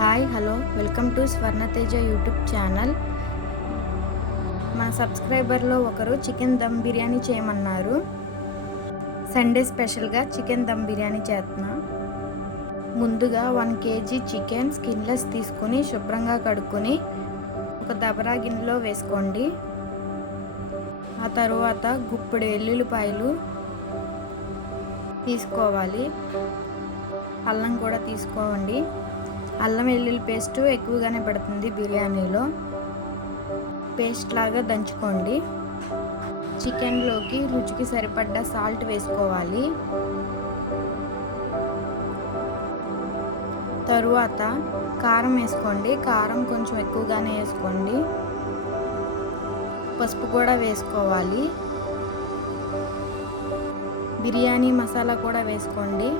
Hi hello welcome to Swarnateja YouTube channel. మా సబ్స్క్రైబర్లో ఒకరు చికెన్ దమ్ బిర్యానీ చేయమన్నారు. సండే స్పెషల్గా చికెన్ దమ్ బిర్యానీ చేస్తున్నా. ముందుగా 1 kg చికెన్ స్కిన్లెస్ తీసుకుని శుభ్రంగా కడుక్కొని ఒక దబరా గిన్నెలో వేసుకోండి. ఆ తరువాత గుప్పెడు వెల్లుల్లిపాయలు తీసుకోవాలి. అల్లం కూడా తీసుకోండి. అల్లం వెల్లుల్లి పేస్ట్ ఎక్కువగానే పడుతుంది బిర్యానీలో. పేస్ట్ లాగా దంచుకోండి. చికెన్లోకి రుచికి సరిపడ్డ సాల్ట్ వేసుకోవాలి. తరువాత కారం వేసుకోండి. కారం కొంచెం ఎక్కువగానే వేసుకోండి. పసుపు కూడా వేసుకోవాలి. బిర్యానీ మసాలా కూడా వేసుకోండి.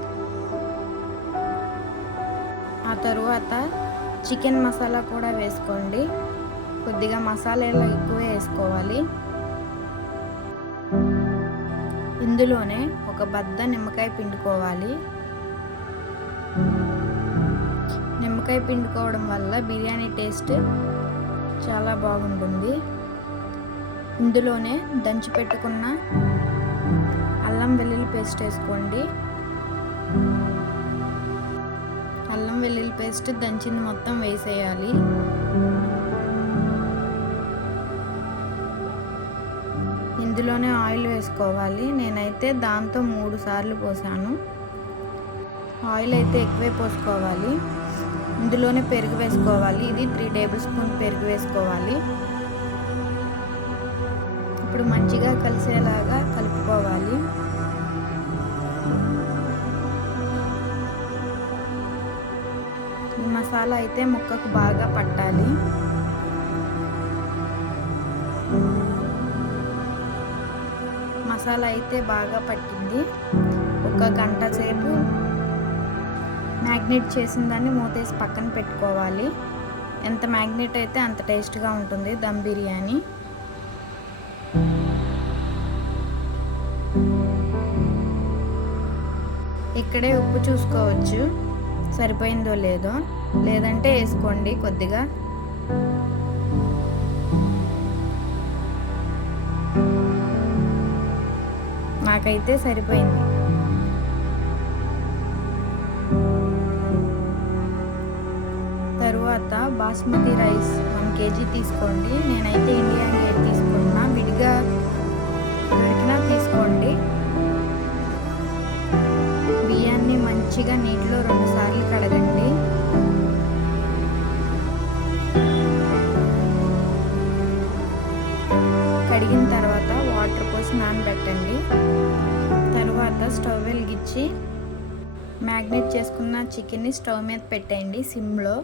ఆ తరువాత చికెన్ మసాలా కూడా వేసుకోండి. కొద్దిగా మసాలాలు ఎక్కువ వేసుకోవాలి. ఇందులోనే ఒక బద్ద నిమ్మకాయ పిండుకోవాలి. నిమ్మకాయ పిండుకోవడం వల్ల బిర్యానీ టేస్ట్ చాలా బాగుంటుంది. ఇందులోనే దంచి పెట్టుకున్న అల్లం వెల్లుల్లి పేస్ట్ వేసుకోండి. అల్లం వెల్లుల్లి పేస్ట్ దంచింది మొత్తం వేసేయాలి. ఇందులోనే ఆయిల్ వేసుకోవాలి. నేనైతే దాంతో 3 సార్లు పోసాను. ఆయిల్ అయితే ఎక్కువే పోసుకోవాలి. ఇందులోనే పెరుగు వేసుకోవాలి. ఇది 3 టేబుల్ స్పూన్ పెరుగు వేసుకోవాలి. ఇప్పుడు మంచిగా కలిసేలాగా కలుపుకోవాలి. ఈ మసాలా అయితే ముక్కకు బాగా పట్టాలి. మసాలా అయితే బాగా పట్టింది. 1 గంట సేపు మ్యాగ్నేట్ చేసిన దాన్ని మూతేసి పక్కన పెట్టుకోవాలి. ఎంత మ్యాగ్నేట్ అయితే అంత టేస్ట్గా ఉంటుంది దమ్ బిర్యానీ. ఇక్కడే ఉప్పు చూసుకోవచ్చు సరిపోయిందో లేదో, లేదంటే వేసుకోండి కొద్దిగా. నాకైతే సరిపోయింది. తరువాత బాస్మతి రైస్ 1 kg తీసుకోండి. నేనైతే ఇండియన్ గేట్ తీసుకున్నా. విడిగా ఉడికినా తీసుకోండి. బియ్యాన్ని మంచిగా నీటిలో 2 సార్లు కడగండి. కడిగిన తర్వాత వాటర్ పోసి నానబెట్టండి. తర్వాత స్టవ్ వెలిగించి మ్యాగ్నేట్ చేసుకున్న చికెన్ని స్టవ్ మీద పెట్టండి సిమ్లో.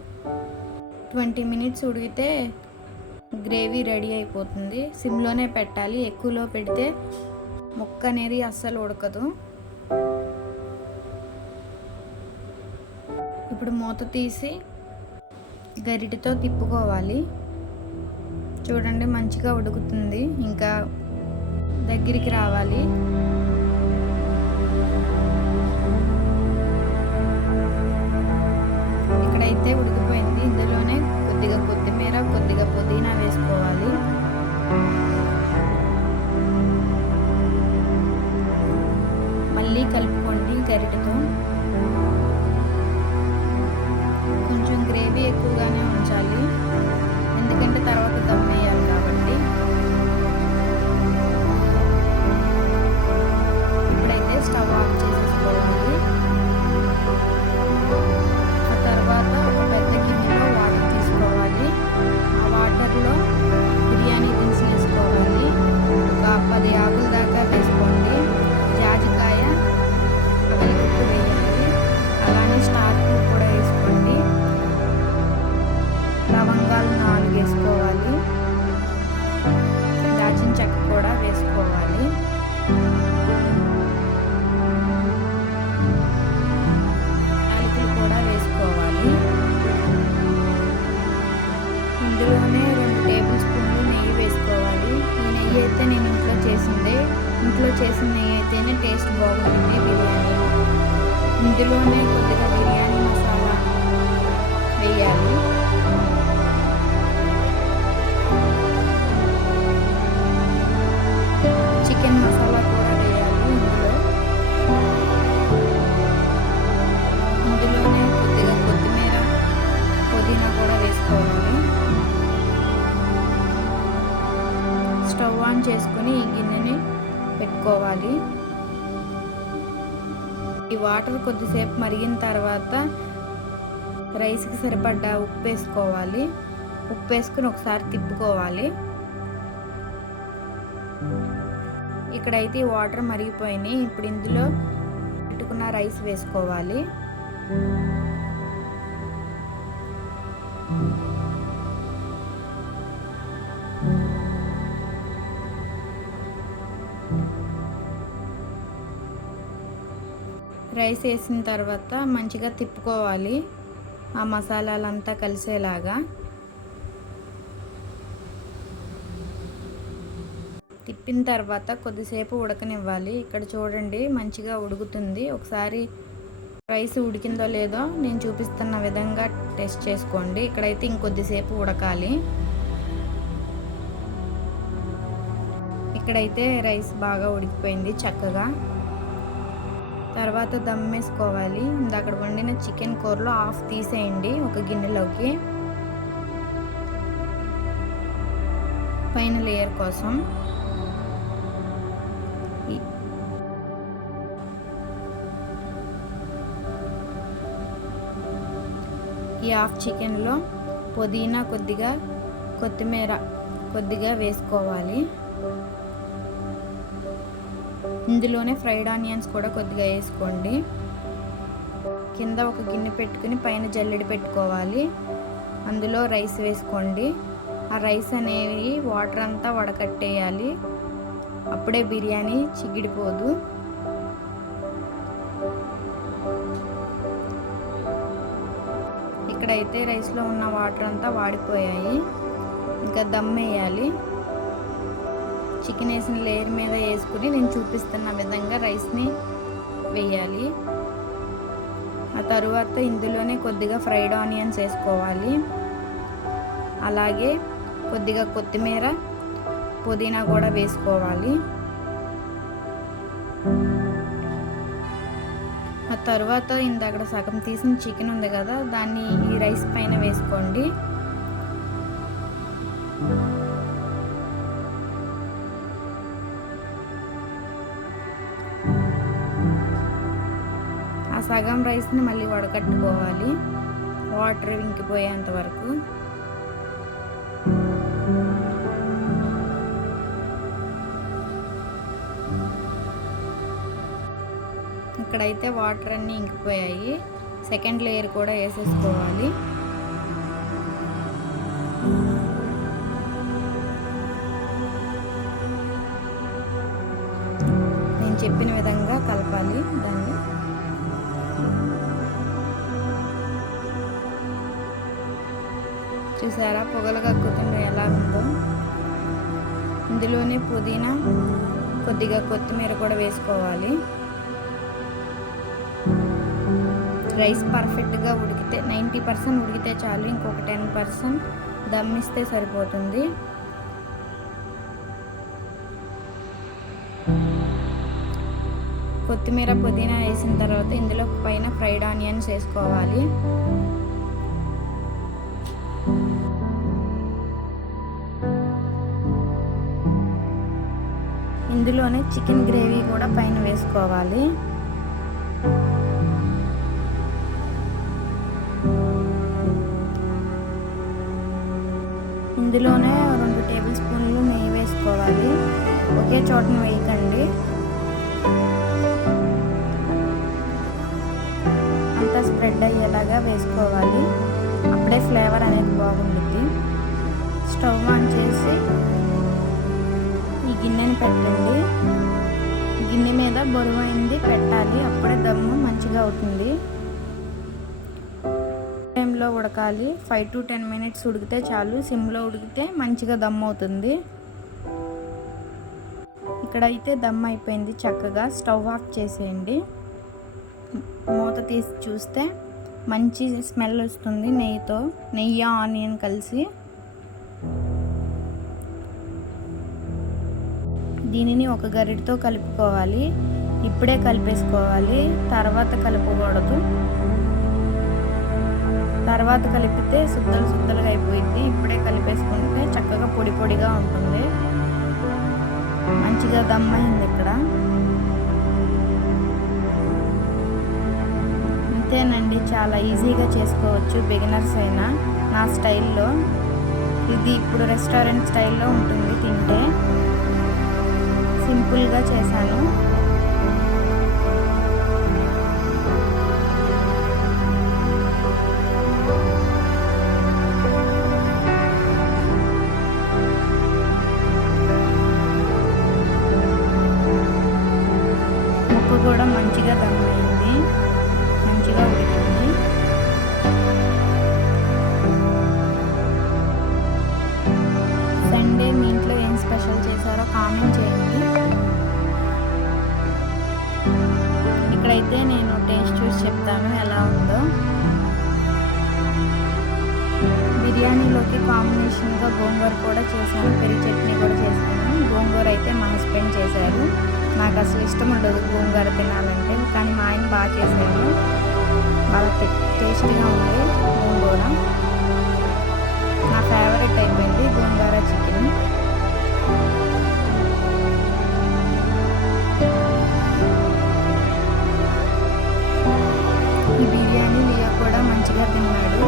20 మినిట్స్ ఉడికితే గ్రేవీ రెడీ అయిపోతుంది. సిమ్లోనే పెట్టాలి. ఎక్కువలో పెడితే ముక్క అనేది అస్సలు ఉడకదు. ఇప్పుడు మూత తీసి గరిటెతో తిప్పుకోవాలి. చూడండి మంచిగా ఉడుకుతుంది. ఇంకా దగ్గరికి రావాలి. ఇక్కడైతే ఉడికిపోయింది. ఇందులోనే కొద్దిగా కొత్తిమీర, కొద్దిగా పుదీనా వేసుకోవాలి. మళ్ళీ కలుపుకోండి గరిటెతో. కొంచెం గ్రేవీ ఎక్కువగానే ఉంచాలి, ఎందుకంటే తర్వాత దమ్ వేయాలి కాబట్టి. ఇప్పుడైతే స్టవ్ ఆఫ్ చేసేసుకోవాలి. ఆ తర్వాత ఒక పెద్ద గిన్నెలో వాటర్ తీసుకోవాలి. ఆ వాటర్లో బిర్యానీ దినుసులు వేసుకోవాలి. ఒక 10 ఆకుల దాకా వేసుకోండి. జాజికాయ వెల్లుల్లి వేయాలి. అలానే స్టార్ పువ్వు కూడా వేసుకోండి. లవంగాలు 4 వేసుకోవాలి. దాల్చిన చెక్క కూడా వేసుకోవాలి. యాలకులు కూడా వేసుకోవాలి. ఇందులోనే 2 టేబుల్ స్పూన్లు నెయ్యి వేసుకోవాలి. ఈ నెయ్యి అయితే నేను ఇంట్లో చేసిందే. ఇంట్లో చేసిన నెయ్యి అయితేనే టేస్ట్ బాగుంటుంది బిర్యానీ. ఇందులోనే కొద్దిగా బిర్యానీ మసాలా వేయాలి. ఈ వాటర్ కొద్దిసేపు మరిగిన తర్వాత రైస్కి సరిపడ్డ ఉప్పు వేసుకోవాలి. ఉప్పు వేసుకుని ఒకసారి తిప్పుకోవాలి. ఇక్కడైతే ఈ వాటర్ మరిగిపోయినాయి. ఇప్పుడు ఇందులో పెట్టుకున్న రైస్ వేసుకోవాలి. రైస్ వేసిన తర్వాత మంచిగా తిప్పుకోవాలి, ఆ మసాలాలంతా కలిసేలాగా. తిప్పిన తర్వాత కొద్దిసేపు ఉడకనివ్వాలి. ఇక్కడ చూడండి మంచిగా ఉడుకుతుంది. ఒకసారి రైస్ ఉడికిందో లేదో నేను చూపిస్తున్న విధంగా టెస్ట్ చేసుకోండి. ఇక్కడైతే ఇంకొద్దిసేపు ఉడకాలి. ఇక్కడైతే రైస్ బాగా ఉడికిపోయింది చక్కగా. తర్వాత దమ్ వేసుకోవాలి. అక్కడ వండిన చికెన్ కూరలో హాఫ్ తీసేయండి ఒక గిన్నెలోకి, పైన లేయర్ కోసం. ఈ హాఫ్ చికెన్లో పుదీనా కొద్దిగా, కొత్తిమీర కొద్దిగా వేసుకోవాలి. ఇందులోనే ఫ్రైడ్ ఆనియన్స్ కూడా కొద్దిగా వేసుకోండి. కింద ఒక గిన్నె పెట్టుకుని పైన జల్లెడ పెట్టుకోవాలి. అందులో రైస్ వేసుకోండి. ఆ రైస్ అనేవి వాటర్ అంతా వడకట్టేయాలి. అప్పుడే బిర్యానీ చిగిడిపోదు. ఇక్కడైతే రైస్లో ఉన్న వాటర్ అంతా వాడిపోయాయి. ఇంకా దమ్ వేయాలి. చికెన్ వేసిన లేయర్ మీద వేసుకుని నేను చూపిస్తున్న విధంగా రైస్ని వేయాలి. ఆ తరువాత ఇందులోనే కొద్దిగా ఫ్రైడ్ ఆనియన్స్ వేసుకోవాలి. అలాగే కొద్దిగా కొత్తిమీర, పుదీనా కూడా వేసుకోవాలి. ఆ తర్వాత ఇందాక సగం తీసిన చికెన్ ఉంది కదా, దాన్ని ఈ రైస్ పైన వేసుకోండి. ఆ సగం రైస్ని మళ్ళీ వడకట్టుకోవాలి వాటర్ ఇంకిపోయేంత వరకు. ఇక్కడైతే వాటర్ అన్నీ ఇంకిపోయాయి. సెకండ్ లేయర్ కూడా వేసేసుకోవాలి. నేను చెప్పిన విధంగా కలపాలి దాన్ని. చూసారా పొగలు కక్కుతుండే ఎలా ఉందో. ఇందులోనే పుదీనా, కొద్దిగా కొత్తిమీర కూడా వేసుకోవాలి. రైస్ పర్ఫెక్ట్గా ఉడికితే 90% ఉడికితే చాలు. ఇంకొక 10% దమ్ ఇస్తే సరిపోతుంది. కొత్తిమీర, పుదీనా వేసిన తర్వాత ఇందులో పైన ఫ్రైడ్ ఆనియన్స్ వేసుకోవాలి. ఇందులోనే చికెన్ గ్రేవీ కూడా పైన వేసుకోవాలి. ఇందులోనే 2 టేబుల్ స్పూన్లు నెయ్యి వేసుకోవాలి. ఒకే చోటను వేయకండి, అంతా స్ప్రెడ్ అయ్యేలాగా వేసుకోవాలి. అప్పుడే ఫ్లేవర్ అనేది బాగుంటుంది. స్టవ్ ఆన్ చేసి ఈ గిన్నెని పెట్టండి. గిన్నె మీద బరువైంది పెట్టాలి, అప్పుడే దమ్ము మంచిగా అవుతుంది. టైంలో ఉడకాలి. 5 to 10 minutes ఉడికితే చాలు. సిమ్లో ఉడికితే మంచిగా దమ్ అవుతుంది. ఇక్కడైతే దమ్ అయిపోయింది చక్కగా. స్టవ్ ఆఫ్ చేసేయండి. మూత తీసి చూస్తే మంచి స్మెల్ వస్తుంది నెయ్యితో, నెయ్యి ఆనియన్ కలిసి. దీనిని ఒక గరిటతో కలుపుకోవాలి. ఇప్పుడే కలిపేసుకోవాలి, తర్వాత కలపకూడదు. తర్వాత కలిపితే సుద్దలుగా అయిపోయింది. ఇప్పుడే కలిపేసుకుంటే చక్కగా పొడి పొడిగా ఉంటుంది. మంచిగా దమ్ అయింది. ఇక్కడ ఇంతేనండి, చాలా ఈజీగా చేసుకోవచ్చు బిగినర్స్ అయినా. నా స్టైల్లో ఇది ఇప్పుడు రెస్టారెంట్ స్టైల్లో ఉంటుంది, తింటే సింపుల్గా చేశాను. ముక్క కూడా మంచిగా దమ్ అయింది, మంచిగా ఉడికింది. సండే మీ ఇంట్లో ఏం స్పెషల్ చేశారో కామెంట్ చేయండి. ఇక్కడైతే నేను టేస్ట్ చూసి చెప్తాను ఎలా ఉందో. బిర్యానీలోకి కాంబినేషన్గా గోంగూర కూడా చేశాను, పెరుగు చట్నీ కూడా చేశాను. గోంగూర అయితే మా హస్బెండ్ చేశారు. నాకు అసలు ఇష్టం ఉండదు గోంగూర తినాలంటే, కానీ మా ఆయన బాగా చేశారు. బాగా టేస్టీగా ఉంది గోంగూర. నా ఫేవరెట్ అయిపోయింది గోంగూర చికెన్. ఈ బిర్యానీ లియో కూడా మంచిగా తిన్నాడు.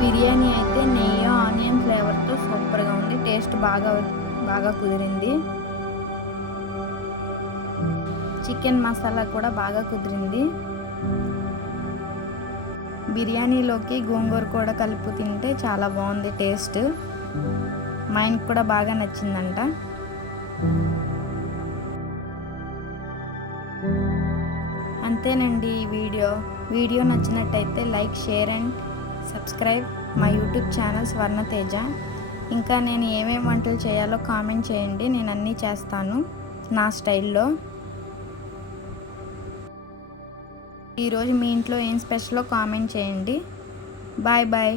బిర్యానీ అయితే నెయ్యి ఆనియన్ ఫ్లేవర్తో సూపర్గా ఉంది. టేస్ట్ బాగా కుదిరింది. చికెన్ మసాలా కూడా బాగా కుదిరింది. బిర్యానీలోకి గోంగూర కూడా కలుపు తింటే చాలా బాగుంది టేస్ట్. మా ఆయనకు కూడా బాగా నచ్చిందంట. అంతేనండి ఈ వీడియో నచ్చినట్టయితే లైక్, షేర్ అండ్ సబ్స్క్రైబ్ మా యూట్యూబ్ ఛానల్ స్వర్ణతేజ. ఇంకా నేను ఏమేమి వంటలు చేయాలో కామెంట్ చేయండి, నేను అన్నీ చేస్తాను నా స్టైల్లో. ఈరోజు మీ ఇంట్లో ఏం స్పెషలో కామెంట్ చేయండి. Bye bye.